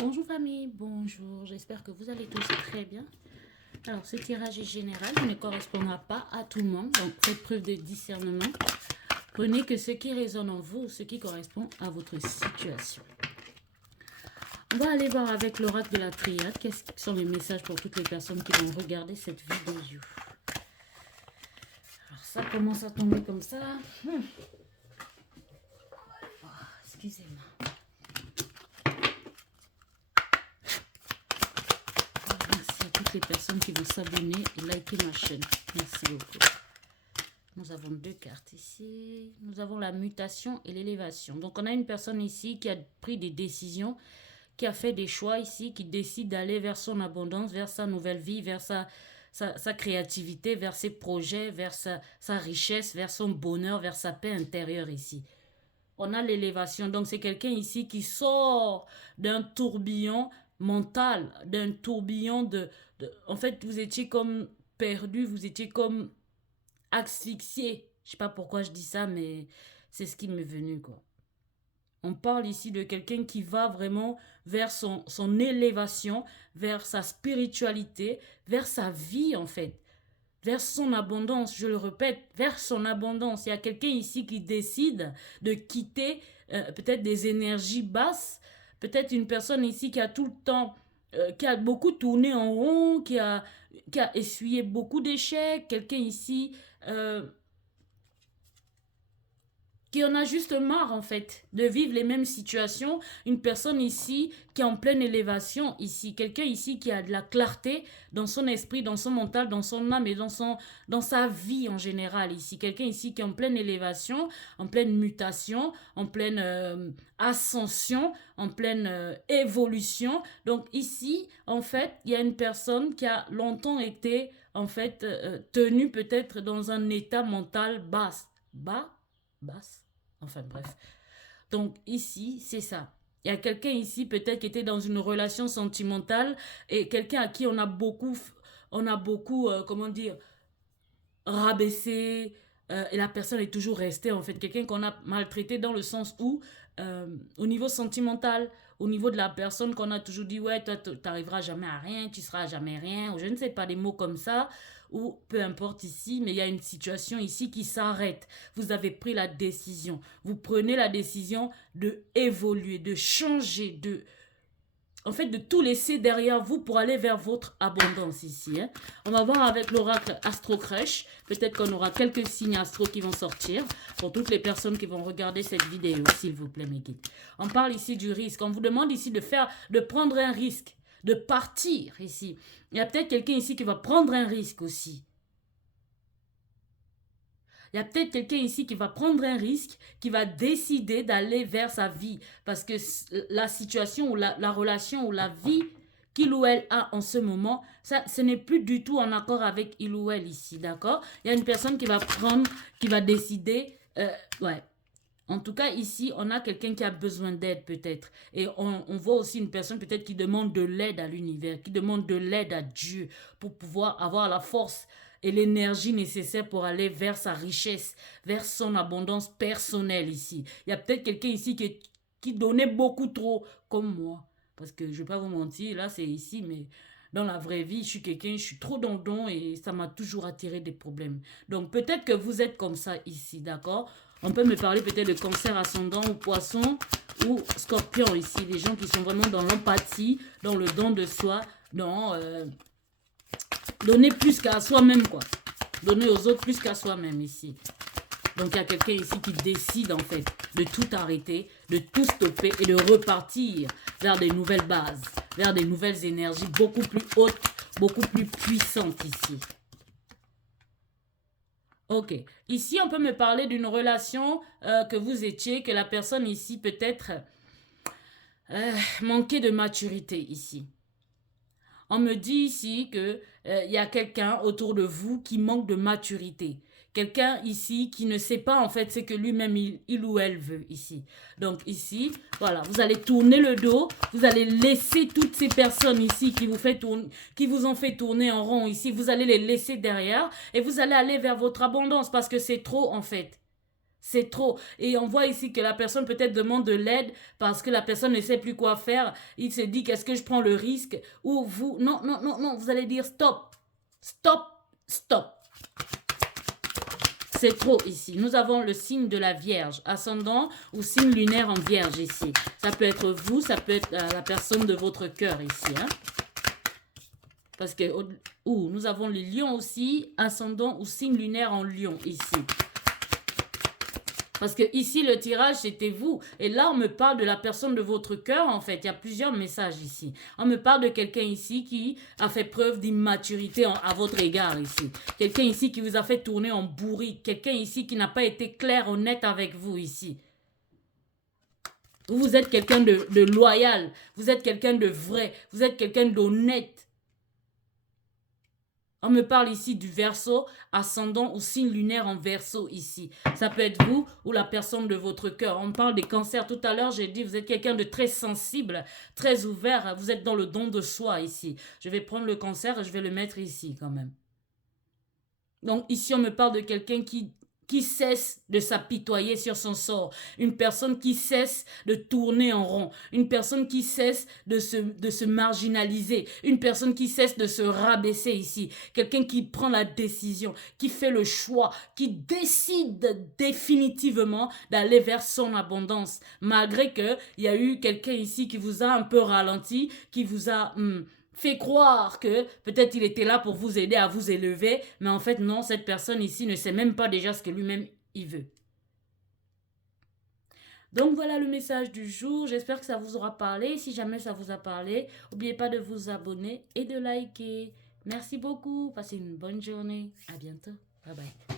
Bonjour famille, bonjour, j'espère que vous allez tous très bien. Alors ce tirage est général, il ne correspondra pas à tout le monde, donc faites preuve de discernement. Prenez que ce qui résonne en vous, ce qui correspond à votre situation. On va aller voir avec l'oracle de la triade, quels sont les messages pour toutes les personnes qui vont regarder cette vidéo. Alors ça commence à tomber comme ça. Excusez-moi. Merci à toutes les personnes qui vont s'abonner et liker ma chaîne. Merci beaucoup. Nous avons deux cartes ici. Nous avons la mutation et l'élévation. Donc, on a une personne ici qui a pris des décisions, qui a fait des choix ici, qui décide d'aller vers son abondance, vers sa nouvelle vie, vers sa créativité, vers ses projets, vers sa richesse, vers son bonheur, vers sa paix intérieure ici. On a l'élévation. Donc, c'est quelqu'un ici qui sort d'un tourbillon mental, d'un tourbillon En fait, vous étiez comme perdu, vous étiez comme asphyxié. Je sais pas pourquoi je dis ça, mais c'est ce qui m'est venu, quoi. On parle ici de quelqu'un qui va vraiment vers son élévation, vers sa spiritualité, vers sa vie, en fait. Vers son abondance, je le répète, vers son abondance. Il y a quelqu'un ici qui décide de quitter peut-être des énergies basses, peut-être une personne ici qui a tout le temps, qui a beaucoup tourné en rond, qui a essuyé beaucoup d'échecs, quelqu'un ici euh, qui en a juste marre en fait de vivre les mêmes situations, une personne ici qui est en pleine élévation ici, quelqu'un ici qui a de la clarté dans son esprit, dans son mental, dans son âme et dans sa vie en général ici, quelqu'un ici qui est en pleine élévation, en pleine mutation, en pleine ascension, en pleine évolution. Donc ici, en fait, il y a une personne qui a longtemps été en fait tenue peut-être dans un état mental basse. Enfin bref. Donc ici, c'est ça. Il y a quelqu'un ici peut-être qui était dans une relation sentimentale et quelqu'un à qui on a beaucoup, comment dire, rabaissé, et la personne est toujours restée en fait. Quelqu'un qu'on a maltraité dans le sens où, au niveau sentimental, au niveau de la personne qu'on a toujours dit, ouais, toi, t'arriveras jamais à rien, tu seras jamais rien, ou je ne sais pas, des mots comme ça, ou peu importe ici, mais il y a une situation ici qui s'arrête. Vous avez pris la décision. Vous prenez la décision de évoluer, de changer, en fait, de tout laisser derrière vous pour aller vers votre abondance ici. Hein. On va voir avec l'oracle Astro Crèche. Peut-être qu'on aura quelques signes astro qui vont sortir pour toutes les personnes qui vont regarder cette vidéo, s'il vous plaît, mes guides. On parle ici du risque. On vous demande ici de prendre un risque, de partir ici. Il y a peut-être quelqu'un ici qui va prendre un risque aussi. Il y a peut-être quelqu'un ici qui va prendre un risque, qui va décider d'aller vers sa vie. Parce que la situation ou la relation ou la vie qu'il ou elle a en ce moment, ça, ce n'est plus du tout en accord avec il ou elle ici, d'accord? Il y a une personne qui va décider, ouais. En tout cas, ici, on a quelqu'un qui a besoin d'aide peut-être. Et on voit aussi une personne peut-être qui demande de l'aide à l'univers, qui demande de l'aide à Dieu pour pouvoir avoir la force et l'énergie nécessaire pour aller vers sa richesse, vers son abondance personnelle ici. Il y a peut-être quelqu'un ici qui donnait beaucoup trop, comme moi. Parce que je ne vais pas vous mentir, là c'est ici, mais dans la vraie vie, je suis trop dans le don et ça m'a toujours attiré des problèmes. Donc peut-être que vous êtes comme ça ici, d'accord? On peut me parler peut-être de cancer ascendant ou poisson ou scorpion ici. Les gens qui sont vraiment dans l'empathie, dans le don de soi, dans donner plus qu'à soi-même, quoi. Donner aux autres plus qu'à soi-même ici. Donc il y a quelqu'un ici qui décide en fait de tout arrêter, de tout stopper et de repartir vers des nouvelles bases, vers des nouvelles énergies beaucoup plus hautes, beaucoup plus puissantes ici. Ok. Ici, on peut me parler d'une relation que vous étiez, que la personne ici peut-être manquait de maturité ici. On me dit ici que y a quelqu'un autour de vous qui manque de maturité. Quelqu'un ici qui ne sait pas en fait ce que lui-même il ou elle veut ici. Donc ici, voilà, vous allez tourner le dos, vous allez laisser toutes ces personnes ici qui vous ont fait tourner en rond ici, vous allez les laisser derrière et vous allez aller vers votre abondance parce que c'est trop en fait. C'est trop. Et on voit ici que la personne peut-être demande de l'aide parce que la personne ne sait plus quoi faire. Il se dit, qu'est-ce que je prends le risque? Ou vous, non, non, non, non, vous allez dire stop, stop, stop. C'est trop ici. Nous avons le signe de la Vierge, ascendant ou signe lunaire en Vierge ici. Ça peut être vous, ça peut être la personne de votre cœur ici. Hein? Parce que nous avons les lions aussi, ascendant ou signe lunaire en lion ici. Parce que ici, le tirage, c'était vous. Et là, on me parle de la personne de votre cœur, en fait. Il y a plusieurs messages ici. On me parle de quelqu'un ici qui a fait preuve d'immaturité à votre égard ici. Quelqu'un ici qui vous a fait tourner en bourrique. Quelqu'un ici qui n'a pas été clair, honnête avec vous ici. Vous êtes quelqu'un de loyal. Vous êtes quelqu'un de vrai. Vous êtes quelqu'un d'honnête. On me parle ici du Verseau, ascendant ou signe lunaire en Verseau ici. Ça peut être vous ou la personne de votre cœur. On me parle des cancers. Tout à l'heure, j'ai dit, vous êtes quelqu'un de très sensible, très ouvert. Vous êtes dans le don de soi ici. Je vais prendre le cancer et je vais le mettre ici quand même. Donc ici, on me parle de quelqu'un qui cesse de s'apitoyer sur son sort, une personne qui cesse de tourner en rond, une personne qui cesse de se marginaliser, une personne qui cesse de se rabaisser ici, quelqu'un qui prend la décision, qui fait le choix, qui décide définitivement d'aller vers son abondance, malgré qu'il y a eu quelqu'un ici qui vous a un peu ralenti, qui vous a fait croire que peut-être il était là pour vous aider à vous élever, mais en fait non, cette personne ici ne sait même pas déjà ce que lui-même il veut. Donc voilà le message du jour, j'espère que ça vous aura parlé. Si jamais ça vous a parlé, n'oubliez pas de vous abonner et de liker. Merci beaucoup, passez une bonne journée, à bientôt, bye bye.